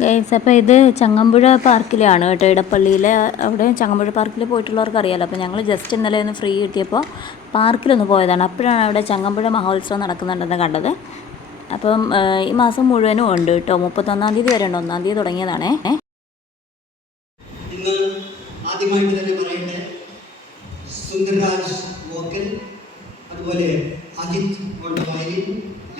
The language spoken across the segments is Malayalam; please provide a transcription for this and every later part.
ഗൈസ്, അപ്പോൾ ഇത് ചങ്ങമ്പുഴ പാർക്കിലാണ് കേട്ടോ, ഇടപ്പള്ളിയിലെ അവിടെ ചങ്ങമ്പുഴ പാർക്കിൽ പോയിട്ടുള്ളവർക്ക് അറിയാമല്ലോ. അപ്പോൾ ഞങ്ങൾ ജസ്റ്റ് ഇന്നലെ ഒന്ന് ഫ്രീ കിട്ടിയപ്പോൾ പാർക്കിലൊന്ന് പോയതാണ്. അപ്പോഴാണ് അവിടെ ചങ്ങമ്പുഴ മഹോത്സവം നടക്കുന്നുണ്ടെന്ന് കണ്ടത്. അപ്പം ഈ മാസം മുഴുവനും ഉണ്ട് കേട്ടോ, 31-ാം തീയതി വരെ ഉണ്ട്. 1-ാം തീയതി തുടങ്ങിയതാണേ. ഇന്ന് ആദ്യമായിട്ട് തന്നെ പറയട്ടെ, സുന്ദർരാജ് വോക്കൽ, അതുപോലെ അജിത് വയലിൻ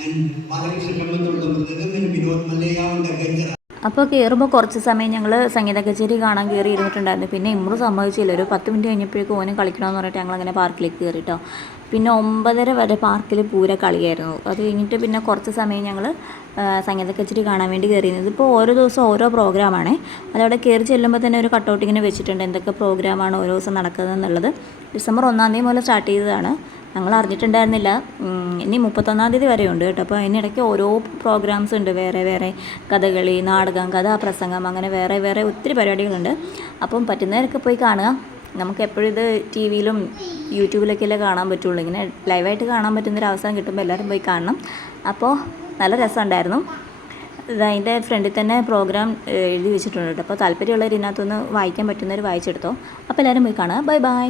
ആൻഡ് ബാലകൃഷ്ണൻ കമ്മത്തോളം മൃദംഗം, വിനോദ് മല്ലയ്യ ഗഞ്ചറ. അപ്പോൾ കയറുമ്പോൾ കുറച്ച് സമയം ഞങ്ങൾ സംഗീത കച്ചേരി കാണാൻ കയറി ഇരുന്നിട്ടുണ്ടായിരുന്നു. പിന്നെ ഇമ്രു സമ്മതിച്ചില്ല. ഒരു 10 മിനിറ്റ് കഴിഞ്ഞപ്പോഴേക്കും ഓനും കളിക്കണമെന്ന് പറഞ്ഞിട്ട് ഞങ്ങളങ്ങനെ പാർക്കിലേക്ക് കയറി കേട്ടോ. പിന്നെ 9:30 വരെ പാർക്കിൽ പൂര കളിയായിരുന്നു. അത് കഴിഞ്ഞിട്ട് പിന്നെ കുറച്ച് സമയം ഞങ്ങൾ സംഗീത കച്ചേരി കാണാൻ വേണ്ടി കയറിയിരുന്നത്. ഇപ്പോൾ ഓരോ ദിവസം ഓരോ പ്രോഗ്രാമാണ്. അതവിടെ കയറി ചെല്ലുമ്പോൾ തന്നെ ഒരു കട്ടൗട്ട് ഇങ്ങനെ വെച്ചിട്ടുണ്ട്, എന്തൊക്കെ പ്രോഗ്രാമാണ് ഓരോ ദിവസം നടക്കുന്നത് എന്നുള്ളത്. ഡിസംബർ 1-ാം തീയതി മുതൽ സ്റ്റാർട്ട് ചെയ്തതാണ്. ഞങ്ങൾ അറിഞ്ഞിട്ടുണ്ടായിരുന്നില്ല. ഇനി 31-ാം തീയതി വരെ ഉണ്ട് കേട്ടോ. അപ്പോൾ അതിനിടയ്ക്ക് ഓരോ പ്രോഗ്രാംസ് ഉണ്ട്, വേറെ വേറെ കഥകളി, നാടകം, കഥാപ്രസംഗം, അങ്ങനെ വേറെ വേറെ ഒത്തിരി പരിപാടികളുണ്ട്. അപ്പം പറ്റുന്നവരൊക്കെ പോയി കാണുക. നമുക്ക് എപ്പോഴും ഇത് ടി വിയിലും യൂട്യൂബിലൊക്കെയല്ലേ കാണാൻ പറ്റുള്ളൂ. ഇങ്ങനെ ലൈവായിട്ട് കാണാൻ പറ്റുന്നൊരു അവസരം കിട്ടുമ്പോൾ എല്ലാവരും പോയി കാണണം. അപ്പോൾ നല്ല രസമുണ്ടായിരുന്നു. അതിൻ്റെ ഫ്രണ്ടിൽ തന്നെ പ്രോഗ്രാം എഴുതി വെച്ചിട്ടുണ്ട് കേട്ടോ. അപ്പോൾ താല്പര്യമുള്ളവർ ഇതിനകത്തൊന്ന് വായിക്കാൻ പറ്റുന്നവർ വായിച്ചെടുത്തോ. അപ്പോൾ എല്ലാവരും പോയി കാണുക. Bye bye.